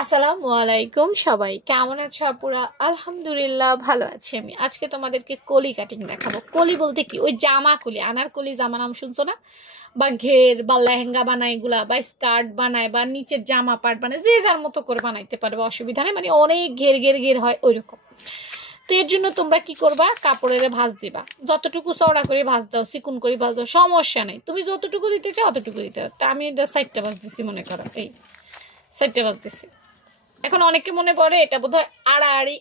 আসসালামু আলাইকুম সবাই কেমন আছো আপুরা? আলহামদুলিল্লাহ ভালো আছি আমি। আজকে তোমাদেরকে কলি কাটিং দেখাবো। কলি বলতে কি, ওই জামা কলি, আনারকলি জামা নাম শুনছো না? বা ঘের বা লেহেঙ্গা বানায় এগুলা, বা স্কার্ট বানায়, বা নিচের জামা পার্ট বানায়, যে যার মতো করে বানাইতে পারবে, অসুবিধা নেই। মানে অনেক ঘের ঘের ঘের হয় ওইরকম। তো এর জন্য তোমরা কি করবা, কাপড়ের ভাঁজ দিবা, যতটুকু চওড়া করে ভাঁজ দাও, চিকুন করে ভাঁজ দাও, সমস্যা নেই। তুমি যতটুকু দিতে চাও অতটুকু দিতে হবে। তা আমি এটা 60টা ভাঁজ দিচ্ছি, মনে করো এই 60টা ভাঁজ দিচ্ছি। এখন অনেকে মনে পড়ে এটা বোধহয় আড়াআড়ি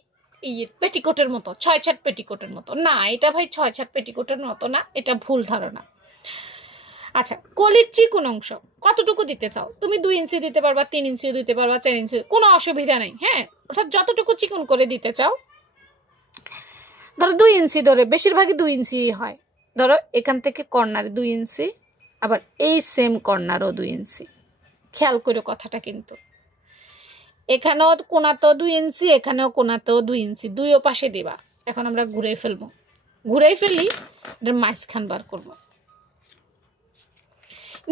পেটিকোটের মতো, 6-6 পেটিকোটের মতো। না, এটা ভাই 6-6 পেটিকোটের মতো না, এটা ভুল ধারণা। আচ্ছা, কলির চিকুন অংশ কতটুকু দিতে চাও? তুমি 2 ইঞ্চি দিতে পারবা, 3 ইঞ্চি দিতে পারবা, 4 ইঞ্চি, কোনো অসুবিধা নেই। হ্যাঁ, অর্থাৎ যতটুকু চিকুন করে দিতে চাও। ধরো 2 ইঞ্চি, ধরে বেশিরভাগই 2 ইঞ্চি হয়। ধরো এখান থেকে কর্নারে 2 ইঞ্চি, আবার এই সেম কর্নারও 2 ইঞ্চি। খেয়াল করো কথাটা কিন্তু। এখানেও কোনাতেও 2 ইঞ্চি, এখানেও কোনাতেও 2 ইঞ্চি, দুইও পাশে দিবা। এখন আমরা ঘুরে ফেলবো, ঘুরেই ফেলি, এটার মাঝখান বার করব।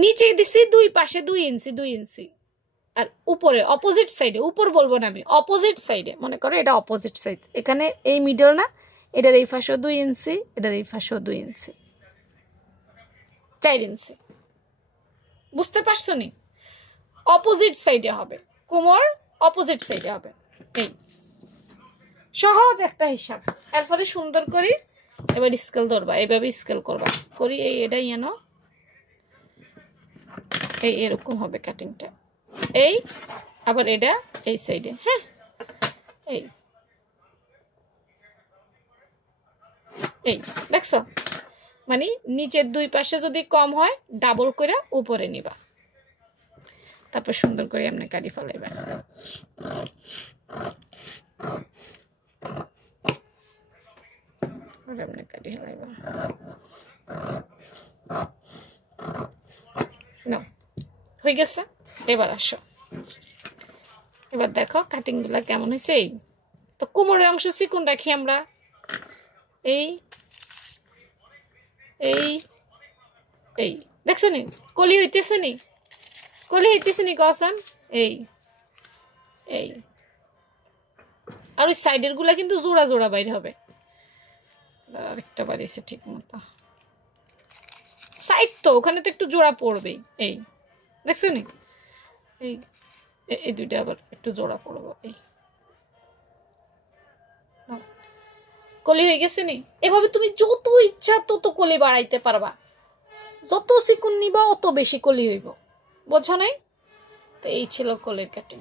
নিচে দিছি 2 পাশে 2 ইঞ্চি 2 ইঞ্চি, আর উপরে অপোজিট সাইডে, উপর বলবো না আমি, অপোজিট সাইডে, মনে করো এটা অপোজিট সাইড। এখানে এই মিডল না, এটার এই পাশেও 2 ইঞ্চি, এটার এই পাশেও 2 ইঞ্চি, 4 ইঞ্চি। বুঝতে পারছো নি? অপোজিট সাইডে হবে, কোমর অপোজিট সাইডে হবে। এই সহজ একটা হিসাব। এরপরে সুন্দর করে এবার স্কেল ধরবা, এইভাবে স্কেল করবা, করি এই এটাই এনো, এই এরকম হবে কাটিংটা। এই আবার এটা এই সাইডে। হ্যাঁ, এই এই দেখছো? মানে নিচের 2 পাশে যদি কম হয় ডাবল করে উপরে নিবা, তারপর সুন্দর করে এমনি কাটি ফেলাইবা। এমনি কাটি ফেলাইবা। নাও, হয়ে গেছে। এবার আসো, এবার দেখো কাটিং গুলা কেমন হয়েছে। এই তো কোমরের অংশ চিকুন রাখি আমরা, এই এই এই দেখছো নি কলি হইতেছে নি, কলি হইতেছে নি কসন। এই এই আর ওই সাইডের গুলা কিন্তু জোড়া জোড়া বাইর হবে। আরেকটা বাড়িয়েছে ঠিক মতো, সাইড তো ওখানে তো একটু জোড়া পড়বেই। এই দেখছো নি, এই এই দুইটা আবার একটু জোড়া পড়বো। এই কলি হয়ে গেছে নি। এভাবে তুমি যত ইচ্ছা তত কলি বাড়াইতে পারবা, যত চিকুন নিবা অত বেশি কলি হইব। বোঝো নাই? তো এই ছিল কলির কাটিং।